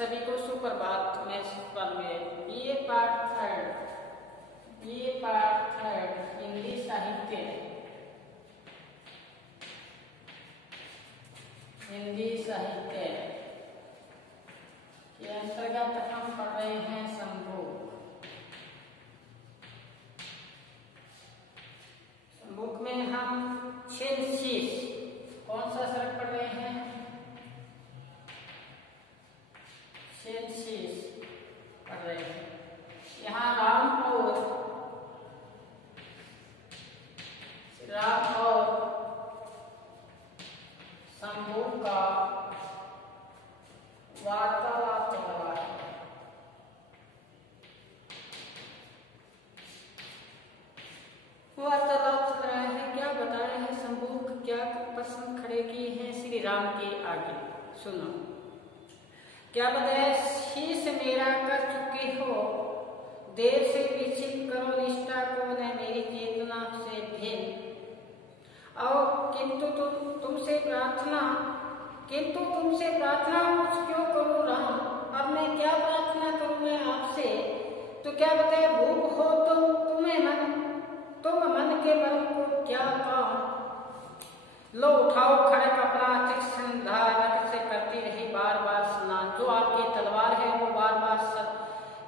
सभी को सुप्रभात। मैं सुपर में बीए पार्ट थर्ड हिंदी साहित्य के अंतर्गत हम पढ़ रहे हैं संभोग में हम शीर्ष कौन सा शब्द पढ़ रहे हैं? शीर्ष पढ़ रहे हैं। यहाँ राम और संभोग का वार्तालाप चल रहा है। क्या बता रहे हैं संभोग? क्या प्रश्न खड़े किए हैं श्री राम के आगे? सुनो क्या बताया। शीश मेरा कर चुके हो, देर से विक्षिप्त करो निष्ठा को न मेरी चेतना से भिन्न। और किंतु तुमसे प्रार्थना मुझ क्यों करूं राम? अब मैं क्या प्रार्थना करूं मैं आपसे? तो क्या बताए, भूख हो तुम मन के बल को क्या काम? लो उठाओ खड़ग अपना तीक्ष्ण धार रक्त से करती रही बार बार स्नान। जो आपकी तलवार है वो बार बार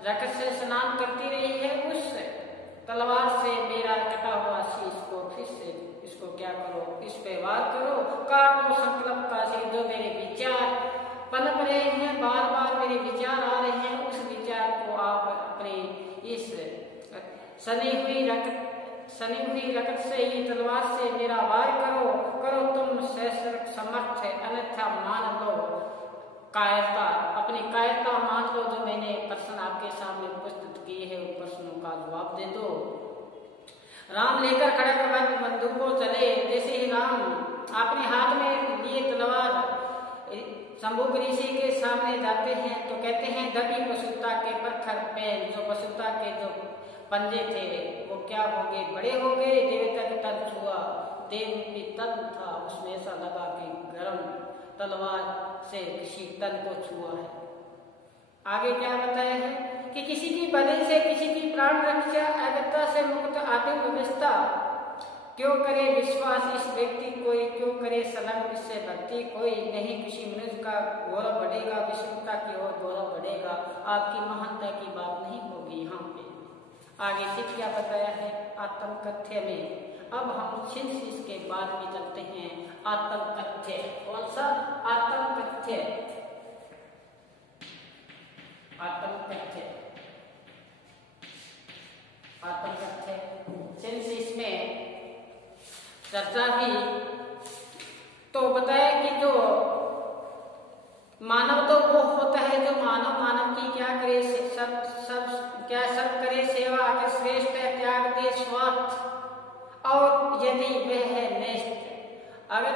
रक्त से स्नान करती रही है। उस तलवार से मेरा कटा हुआ शीश को फिर से इसको क्या करो, इस पे वार करो, काट लो संकल्प का शीश। जो मेरे विचार पनप रहे हैं, बार बार मेरे विचार आ रहे हैं, उस विचार को आप अपने इस सनी हुई रक्त से ही तलवार से मेरा वार करो तुम सहस्र समर्थ है, अन्यथा मान लो कायरता, अपनी कायरता मान लो। जो मैंने प्रश्न आपके सामने उपस्थित किए हैं उन प्रश्नों का जवाब दे दो। राम लेकर खड़ग बंदूक को चले। जैसे ही राम अपने हाथ में लिए तलवार संभोग ऋषि के सामने जाते हैं तो कहते हैं दबी पशुता के पत्थर पे, जो पशुता के जो पंजे थे वो क्या हो गए, बड़े हो गए। देवता का तन छुआ, देव की तन था, उसमें ऐसा लगा कि गर्म तलवार से किसी तन को छुआ है। आगे क्या बताया है कि किसी की बदल से किसी की प्राण रक्षा, अगत्ता से मुक्त आत्म व्यवस्था। क्यों करे विश्वास इस व्यक्ति कोई, क्यों करे सलंग इससे भक्ति कोई नहीं। किसी मनुष्य का गौरव बढ़ेगा, विष्णुता की ओर गौरव बढ़ेगा, आपकी महानता की बात नहीं होगी। यहाँ पे आगे से क्या बताया है आत्म कथ्य में। अब हम शीर्ष के बाद में चलते हैं आत्म कथ्य। कौन सा आत्म कथ्य? शीर्ष में चर्चा भी तो बताया कि जो मानव तो वो होता है जो मानव की क्या करे, सब करे सेवा, अगर श्रेष्ठ है त्याग दे स्वार्थ, और यदि वह है नेष्ठ। अगर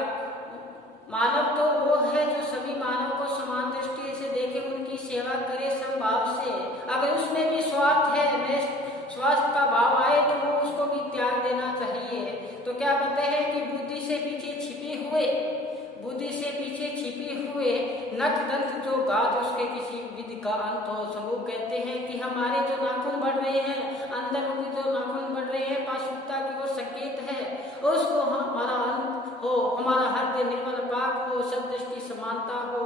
मानव तो वो है जो सभी मानव को समान दृष्टि से देखे, उनकी सेवा करे सब भाव से। अगर उसमें भी स्वार्थ है, नेष्ठ स्वार्थ का भाव आए तो वो उसको भी त्याग देना चाहिए। तो क्या बताते हैं कि बुद्धि से पीछे छिपी हुए नख दंत जो गात उसके किसी विधि का अंत हो। सबूत कहते हैं कि हमारे जो नाखून बढ़ रहे हैं, अंदर में जो नाखून बढ़ रहे हैं, पाशुपता की वो संकेत है, उसको हमारा अंत हो, हमारा हृदय निर्मल पाक हो, सब दृष्टि समानता हो,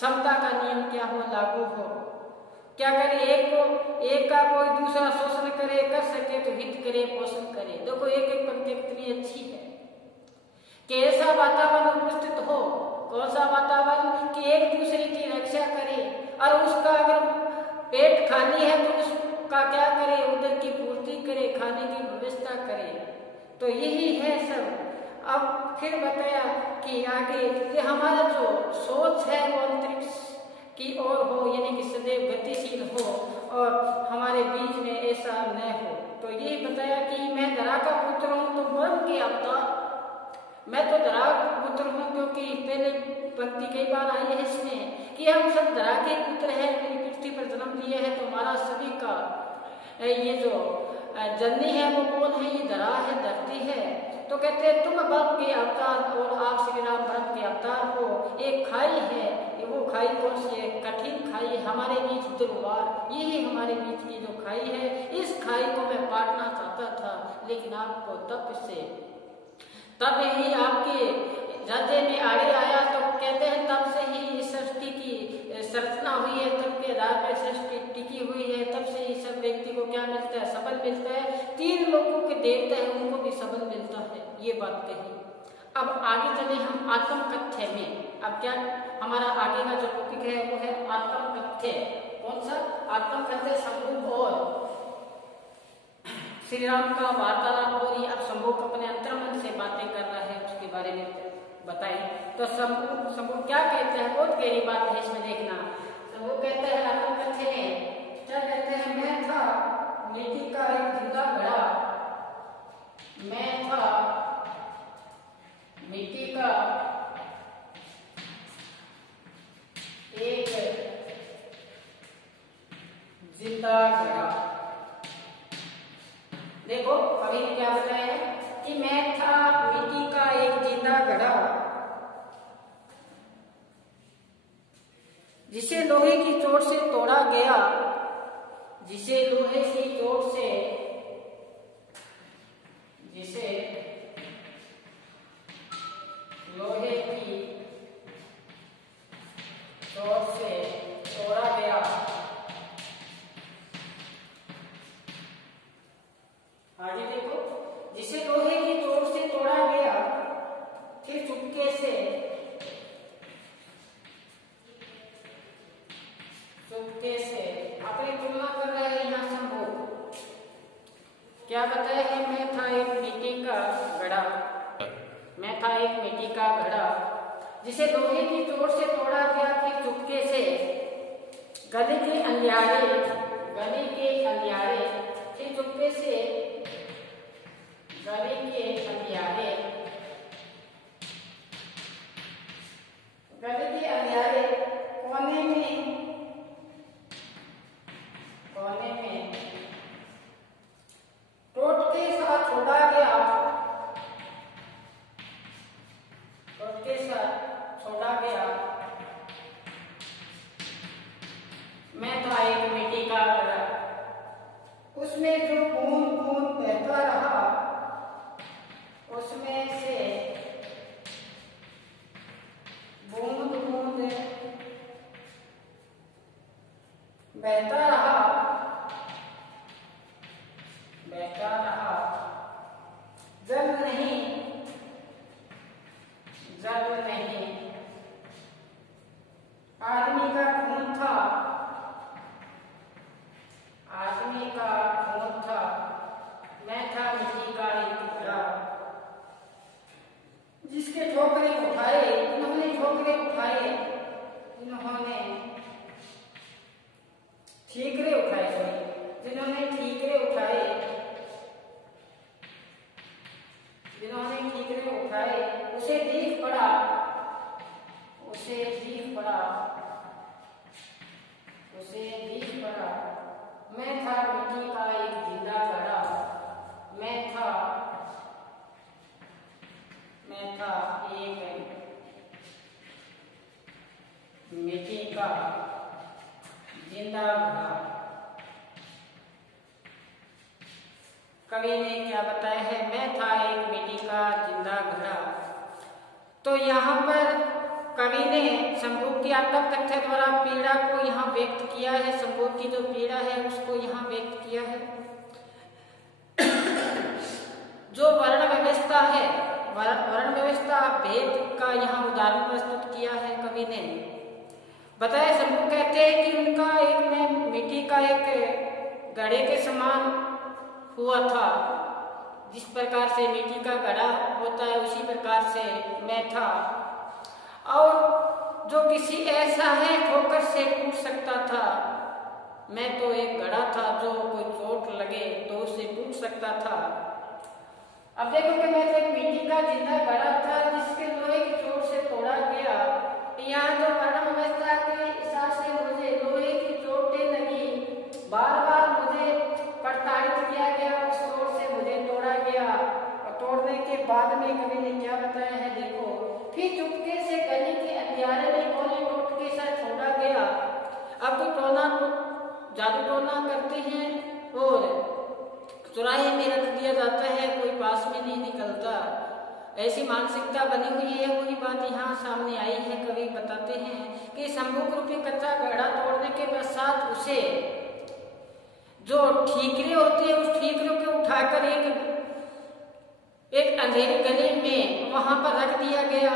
समता का नियम क्या हो, लागू हो। क्या करे, एक का कोई दूसरा शोषण करे, कर सके तो हित करे, पोषण करे। देखो एक पंक्ति कितनी अच्छी है कि ऐसा वातावरण उपस्थित हो। कौन सा वातावरण? कि एक दूसरे की रक्षा करे, और उसका अगर पेट खाली है तो उसका क्या करे, उधर की पूर्ति करे, खाने की व्यवस्था करे। तो यही है सब। अब फिर बताया कि आगे कि हमारा जो सोच है वो अंतरिक्ष की ओर हो, यानी कि सदैव गतिशील हो, और हमारे बीच में ऐसा न हो। तो यही बताया कि मैं धरा का पुत्र हूँ तो ब्रह्म के अवतार, मैं तो धरा पुत्र हूँ, क्योंकि पहले पंक्ति कई बार आई है इसमें कि हम सब धरा के पुत्र हैं, मेरी पृथ्वी पर जन्म लिए है। तो हमारा सभी का ये जो जननी है वो कौन है? ये धरा है, धरती है। तो कहते हैं तुम ब्रह्म के अवतार और आप श्री राम ब्रह्म के अवतार हो। एक खाई है, वो खाई कौन सी है? कठिन खाई, हमारे बीच दुर्वार, यही हमारे बीच की जो खाई है, इस खाई को मैं पाटना चाहता था, लेकिन आपको तब ही आपके हृदय में आड़े आया। तो कहते हैं तब से ही इस सृष्टि की संरचना हुई है, तब के आधार पर सृष्टि टिकी हुई है। तब से ही सब व्यक्ति को क्या मिलता है? सबल मिलता है। 3 लोगों के देवता है उनको भी सबल मिलता है, ये बात कही। अब आगे चले हम आत्म कथ्य में। अब क्या हमारा आगे का जो टॉपिक है वो है आत्म कथ्य। कौन सा? आत्म कथ्य शंभू और श्री राम का वार्तालाप, और ये अब शंभू अपने अंतर्मन से बातें कर रहा है, उसके बारे में बताएं। तो शंभू क्या कहते हैं? बहुत गहरी बात है, इसमें देखना। शंभू कहते हैं आत्म कथ्य में क्या कहते हैं? मैं था मिट्टी का एक जिंदा घड़ा, मैं था मिट्टी का एक जिंदा घड़ा। देखो कवि ने क्या बताया है कि मैं था मिट्टी का एक जिंदा घड़ा, जिसे लोहे की चोट से तोड़ा गया, जिसे लोहे की चोट से, जिसे लोहे की चोट से तोड़ा गया। आगे देखो, जिसे लोहे की चोट से तोड़ा गया, फिर चुपके से अपनी तुलना कर रहा है यहाँ शंभू। क्या बताया है? मैं था एक मिट्टी का घड़ा, मैं था एक मिट्टी का घड़ा, जिसे लोहे की चोट से तोड़ा गया, फिर चुपके से गली के अंधियारे, फिर चुपके से गली के अंधियारे, कोने में टोट के साथ छोड़ा गया, मैं था एक मिट्टी का घड़ा, उसमें जो बूंद बूंद बहता रहा, उसमें से बूंद बूंद बहता रहा, जल नहीं, आदमी का खून था, मैं था मिट्टी का एक घड़ा, जिसके ठोकरे उठाए, इन्होंने ठीकरे उठाए, उसे दीख पड़ा, मैं था मिट्टी का एक जिंदा घड़ा, मैं था एक मिट्टी का जिंदा घड़ा। कवि ने क्या बताया है? मैं था एक मिट्टी का जिंदा घड़ा। तो यहाँ पर कवि ने शंभू की आत्म कथ्य द्वारा पीड़ा को यहाँ व्यक्त किया है, शंभू की जो पीड़ा है उसको यहाँ व्यक्त किया है। जो वर्ण व्यवस्था है, वर्ण व्यवस्था भेद का यहाँ उदाहरण प्रस्तुत किया है कवि ने। बताया शंभू कहते हैं कि उनका एक में मिट्टी का एक घड़े के समान हुआ था, जिस प्रकार से मिट्टी का घड़ा होता है उसी प्रकार से मैं था, और जो किसी ऐसा है ठोकर से टूट सकता था, मैं तो एक घड़ा था जो कोई चोट लगे तो उसे टूट सकता था। अब देखो कि मैं तो एक मिट्टी का जिंदा घड़ा था जिसके लोहे की चोट से तोड़ा गया। यहाँ तो वर्ण व्यवस्था के हिसाब से मुझे लोहे की चोटें लगी, बार बार मुझे प्रताड़ित किया गया, उस चोट से मुझे तोड़ा गया, और तोड़ने के बाद में कवि ने क्या बताया है? देखो, फिर चुपके से गली के अंधियारे में कोने टोटके से ऐसी मानसिकता बनी हुई है। वही बात यहाँ सामने आई है। कवि बताते हैं कि संभोग रूपी कच्चा घड़ा तोड़ने के पश्चात उसे जो ठीकरे होते हैं उस ठीकरों को उठाकर एक अंधेरी गली में वहां पर रख दिया गया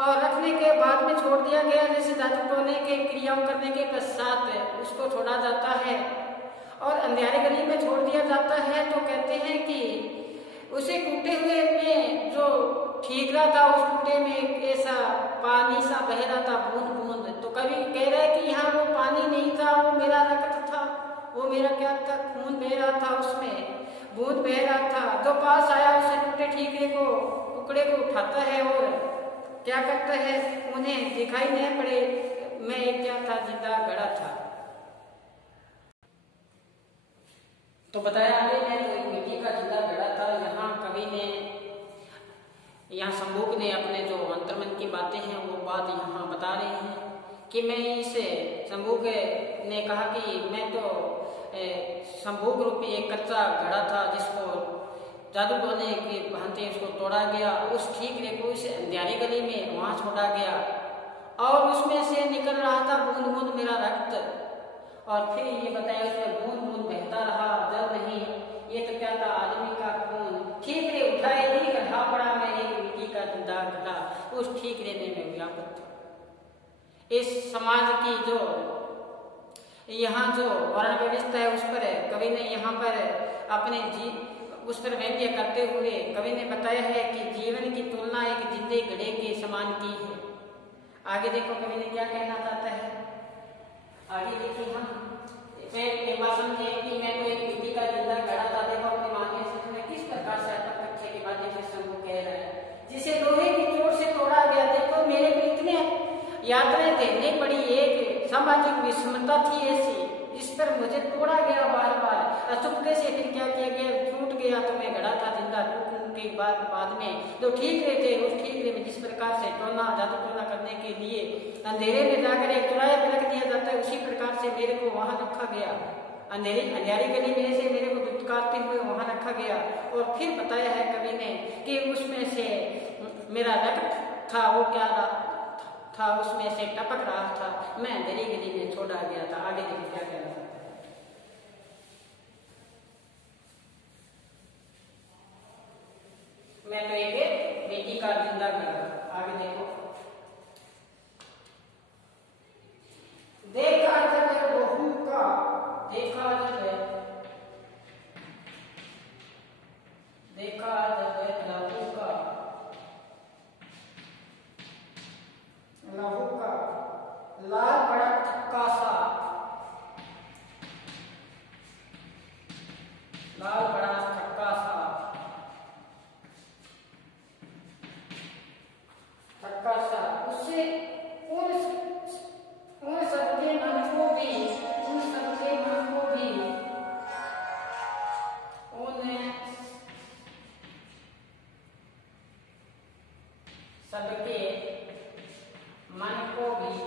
और रखने के बाद में छोड़ दिया गया। जैसे जादू टोने के क्रियाओं करने के पश्चात उसको छोड़ा जाता है और अंधेरी गली में छोड़ दिया जाता है। तो कहते हैं कि उसे टूटे हुए में जो ठीकरा था उस टूटे में ऐसा पानी सा बह रहा था, बूंद बूंद। तो कभी कह रहा है कि यहाँ वो पानी नहीं था, वो मेरा रक्त था, वो मेरा क्या था, खून बह रहा था, उसमें बूंद बह रहा था। जो पास आया उसे टूटे ठीकरे को टुकड़े को उठाता है और क्या करता है, उन्हें दिखाई नहीं पड़े मैं एक क्या था, जिंदा घड़ा था। तो बताया आगे मैं तो एक मिट्टी का जिंदा घड़ा था। यहाँ कवि ने, यहाँ संभोग ने अपने जो अंतर्मन की बातें हैं वो बात यहाँ बता रहे हैं कि मैं इसे संभोग ने कहा कि मैं तो संभोग रूपी एक कच्चा घड़ा था जिसको जादू टोने की भांति उसको तोड़ा गया। उस ठीकरे को इस अंधेरी गली में वहां छोड़ा गया और उसमें से निकल रहा था बूंद बूंद मेरा रक्त। और फिर ये बताया उसमें बूंद बूंद बहता रहा, जल नहीं, ये तो क्या था, आदमी का खून। ठीकरे उठाए ही गड्ढा पड़ा, मैं एक मिट्टी का जिंदा घड़ा, उस ठीकरे में मैं व्यापक था। इस समाज की जो यहाँ जो वर्ण व्यवस्था है उस पर कवि ने यहाँ पर अपने उस पर व्यंग्य करते हुए कवि ने बताया है कि जीवन की तुलना एक जिंदे घड़े के समान की है। आगे देखो कवि ने क्या कहना चाहता है, आगे देखिए हम समझे कि मैं तो एक मिट्टी का जिंदा घड़ा था। देखो अपने मानवीय सच में किस प्रकार से कच्चे के माध्यम से संभोग कह रहा है, जिसे लोहे की चोट से तोड़ा गया। देखो मेरे को इतने यात्राएं देखनी पड़ी, एक सामाजिक विषमता थी ऐसी जिस पर मुझे तोड़ा गया बार बार, अचुपके से फिर क्या किया गया, टूट गया तो मैं घड़ा था जिंदा। टूटने के बाद में जो ठीकरे थे उस ठीकरे में जिस प्रकार से टोना जादू टोना करने के लिए अंधेरे में जाकर एक चौराहे पे रख दिया जाता है, उसी प्रकार से मेरे को वहां रखा गया। अंधेरी गली में से मेरे को दुत्कारते हुए वहां रखा गया। और फिर बताया है कवि ने कि उसमें से मेरा रक्त था, वो क्या था, उसमें से टपक रहा था, मैं अंधेरी गली में छोड़ा गया था। आगे देखिए क्या कहना चाहता है, मैं तो एक बेटी का जिंदा घड़ा। आगे देखो, देखा जब बहू का, देखा जब लहू का लाल बड़ा थक्का सा, लाल बड़ा थक्का सा, उससे उन सबके मन को भी, उन सबके मन को भी, उन सबके मन को भी,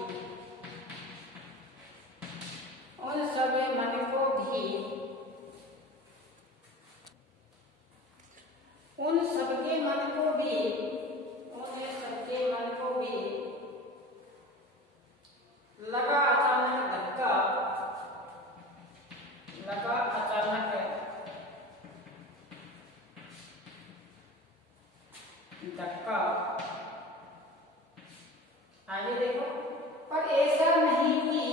उन सब मन को भी, उन सबके मन को भी, उन सबके मन को भी लगा अचानक धक्का, लगा अचानक धक्का। आगे देखो, पर ऐसा नहीं कि,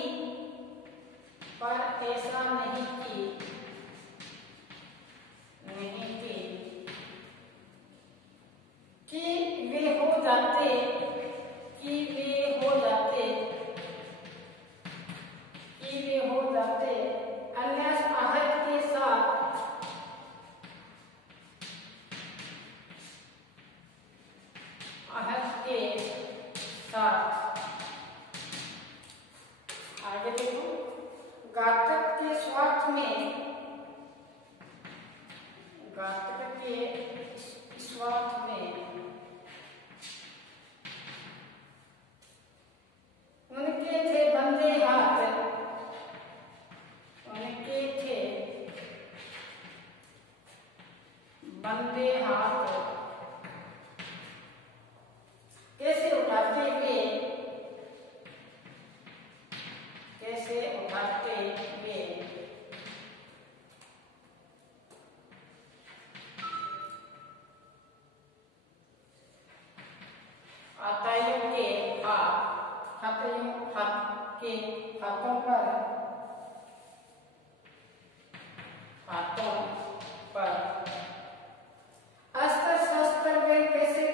पर ऐसा नहीं कि, नहीं कि वे हो जाते, कि वे हो जाते, कि वे हो जाते अन्य आहत के साथ, आहत के साथ। आगे देखो, घातक के स्वार्थ में, घातक के स्वार्थ में उनके थे बंदे हाथ, उनके थे बंदे हाथ, हाथों पर अस्त्र शस्त्र वे कैसे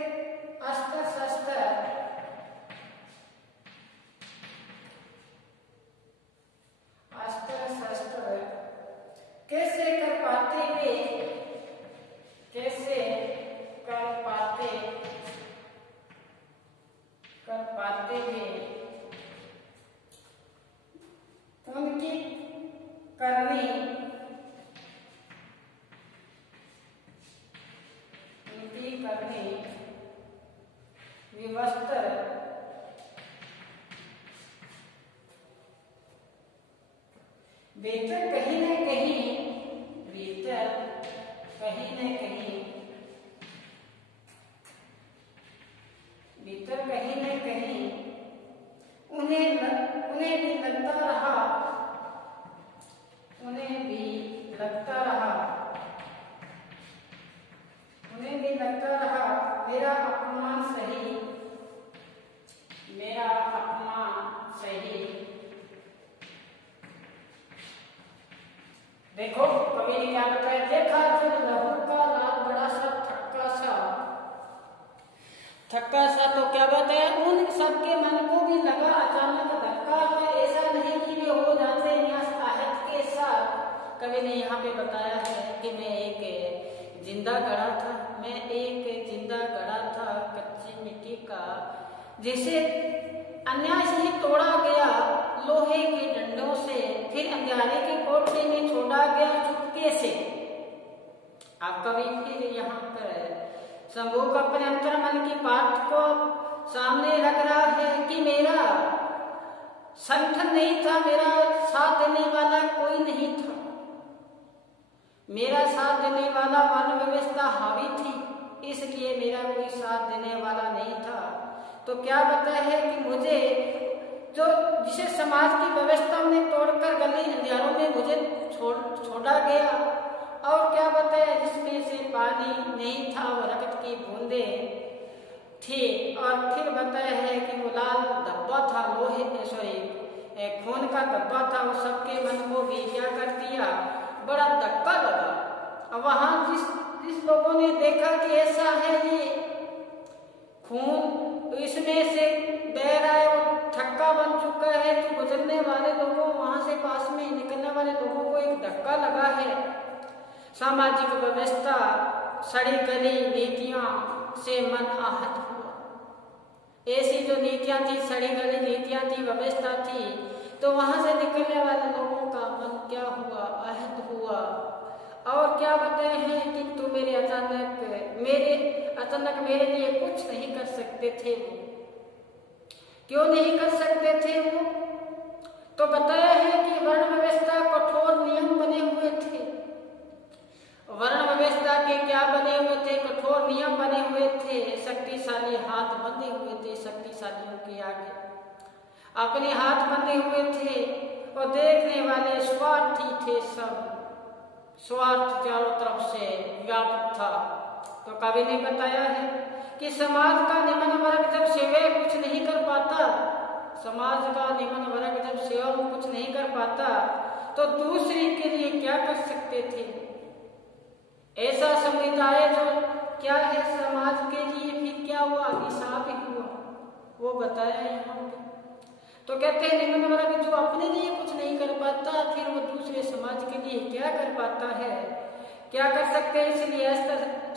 कैसे कर पाते वे उनकी करनी विवस्त्र भीतर कहीं न कहीं उन्हें भी लगता रहा मेरा अपमान सही। देखो कवि ने क्या बताया, देखा जो लहू का लाल बड़ा सा थक्का सा तो क्या बताया, उन सबके मन को भी लगा अचानक धक्का है। ऐसा नहीं कि वे हो जाते आहत के साथ। कवि ने यहाँ पे बताया है कि मैं एक जिंदा गड़ा था कच्ची मिट्टी का, जिसे अन्याय से तोड़ा गया लोहे के डंडों से, फिर अंधियारे के कोठरी में छोड़ा गया चुपके से। अब कवि फिर यहाँ पर शंभू को अपने अंतर्मन की बात को सामने रख रहा है कि मेरा संगठन नहीं था, मेरा साथ देने वाला कोई नहीं था, मेरा साथ देने वाला वर्ण व्यवस्था हावी थी, इसलिए मेरा कोई साथ देने वाला नहीं था। तो क्या बताया है कि मुझे जिसे समाज की व्यवस्था ने तोड़कर गली अंधियारों में मुझे छोड़ा गया, और क्या बताया जिसमें से पानी नहीं था और रक्त की बूंदें थी। और फिर बताया है कि वो लाल धब्बा था, खून का धब्बा था, वो सबके मन को भी क्या कर दिया, बड़ा धक्का लगा। वहां जिस लोगों ने देखा कि ऐसा है, ये खून इसमें से बह रहा है, वो थक्का बन चुका है, तो गुजरने वाले लोगों, वहां से पास में निकलने वाले लोगों को एक धक्का लगा है। सामाजिक व्यवस्था सड़ी गली नीतियां से मन आहत हुआ। ऐसी जो नीतियां थी, सड़ी गली नीतियां थी, व्यवस्था थी, तो वहां से निकलने वाले लोगों का मन क्या हुआ, आहत हुआ। और क्या बताए हैं कि तुम मेरे अचानक मेरे लिए कुछ नहीं कर सकते थे। वो क्यों नहीं कर सकते थे वो? तो बताया है कि वर्ण व्यवस्था कठोर नियम बने हुए थे। वर्ण व्यवस्था के क्या बने हुए थे? कठोर नियम बने हुए थे। शक्तिशाली हाथ बंधे हुए थे, शक्तिशालियों के आगे अपने हाथ बंधे हुए थे, और देखने वाले स्वार्थी थे। सब स्वार्थ चारों तरफ से व्याप्त था। तो कवि ने बताया है कि समाज का निम्न वर्ग जब सेवा कुछ नहीं कर पाता, समाज का निम्न वर्ग जब सेवा कुछ नहीं कर पाता, तो दूसरे के लिए क्या कर सकते थे? ऐसा समुदाय जो क्या है समाज के लिए, फिर क्या हुआ, अभिशाप ही हुआ। वो बताया यहाँ पे। तो कहते हैं निम्न वर्ग जो अपने लिए कुछ नहीं कर पाता, फिर वो दूसरे समाज के लिए क्या कर पाता है, क्या कर सकते हैं? इसलिए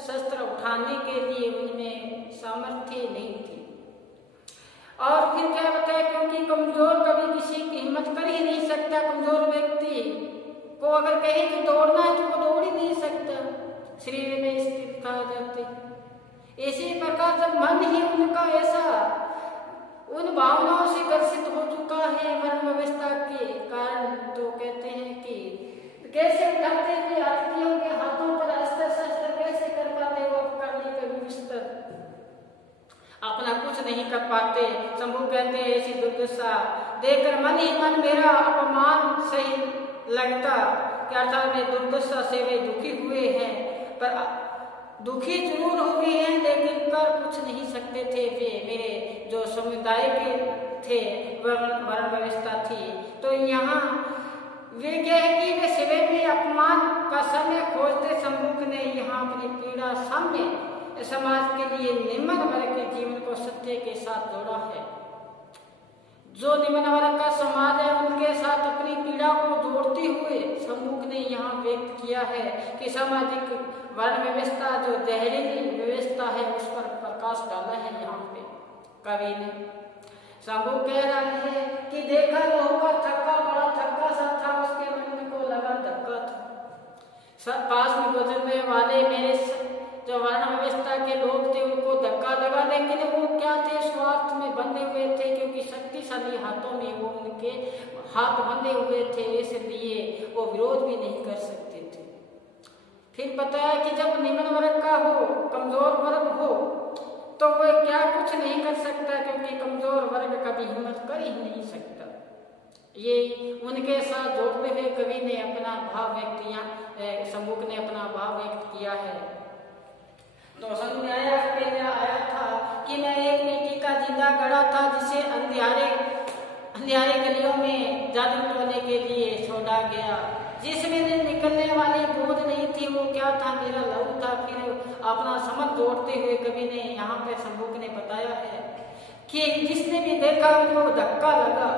शस्त्र उठाने के लिए उनमें सामर्थ्य नहीं थी। और फिर क्या बताया, क्योंकि कमजोर कभी किसी की हिम्मत कर ही नहीं सकता। कमजोर व्यक्ति को अगर कहे कि दौड़ना है तो वो दौड़ ही नहीं सकता, शरीर में स्थिरता आ जाती। इसी प्रकार जब मन ही उनका ऐसा उन भावनाओं से ग्रसित हो चुका है वर्ण व्यवस्था के कारण, तो कहते हैं कि कैसे उठाते थे आतिथियों के हाथों पर अस्त्र शस्त्र, कैसे कर पाते वो करने के विस्तर, अपना कुछ नहीं कर पाते। शंभू कहते हैं ऐसी दुर्दशा देखकर मन ही मन मेरा अपमान सही लगता। क्या था, मैं दुर्दशा से वे दुखी हुए हैं, पर दुखी जरूर हुए हैं, लेकिन कर कुछ नहीं सकते थे। वे मेरे जो समुदाय के थे वर्ण व्यवस्था थी। तो यहाँ वे कह कि वे शिविर में अपमान का समय खोजते सम्मुख ने यहाँ अपनी पीड़ा सामने समाज के लिए निम्न वर्ग के जीवन को सत्य के साथ जोड़ा है। जो निम्न वर्ग का समाज है उनके साथ अपनी पीड़ा को जोड़ते हुए सम्मुख ने यहाँ व्यक्त किया है कि सामाजिक वर्ण व्यवस्था जो जहरीली व्यवस्था है उस पर प्रकाश डाला है। यहाँ पे कवि ने शंभू कह रहा है कि देखा लोगों का थक्का, बड़ा थक्का सा था, उसके मन को लगा धक्का था। पास में गुजरने वाले मेरे जो वर्ण व्यवस्था के लोग थे उनको धक्का लगा, लेकिन वो क्या थे, स्वार्थ में बंधे हुए थे, क्योंकि शक्तिशाली हाथों में वो उनके हाथ बंधे हुए थे, इसलिए वो विरोध भी नहीं कर सकते थे। फिर बताया कि जब निम्न वर्ग का हो, कमजोर वर्ग हो, तो वह क्या कुछ नहीं कर सकता, क्योंकि कमजोर वर्ग कभी हिम्मत कर ही नहीं सकता। ये उनके साथ जोड़ते हुए कवि ने अपना भाव सम्मुख ने अपना भाव व्यक्त किया है। तो समझ में आया था कि मैं एक मिट्टी का जिंदा गड़ा था जिसे अंधियारे गलियों में जादू टोने के लिए छोड़ा गया, जिसमें निकलने वाली दूध नहीं थी, वो क्या था, मेरा लहू था। फिर अपना समझ जोड़ते हुए कवि ने यहाँ पे सम्मुख ने बताया है कि जिसने भी देखा उनको धक्का लगा,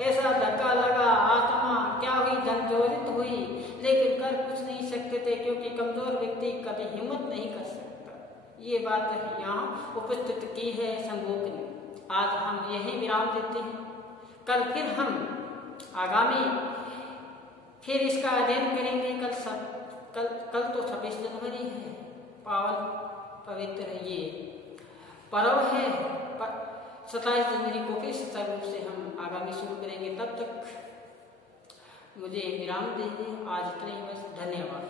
ऐसा धक्का लगा, आत्मा क्या हुई, झंझोरित हुई, लेकिन कर कुछ नहीं सकते थे, क्योंकि कमजोर व्यक्ति कभी हिम्मत नहीं कर सकता। ये बात यहाँ उपस्थित की है सम्मुख ने। आज हम यही विराम देते हैं। कल फिर हम आगामी फिर इसका अध्ययन करेंगे। कल तो 26 जनवरी है, पावन पवित्र ये पर्व है। 27 जनवरी को फिर सच्चा रूप से हम आगामी शुरू करेंगे। तब तक मुझे विराम दीजिए। आज इतने ही बस। धन्यवाद।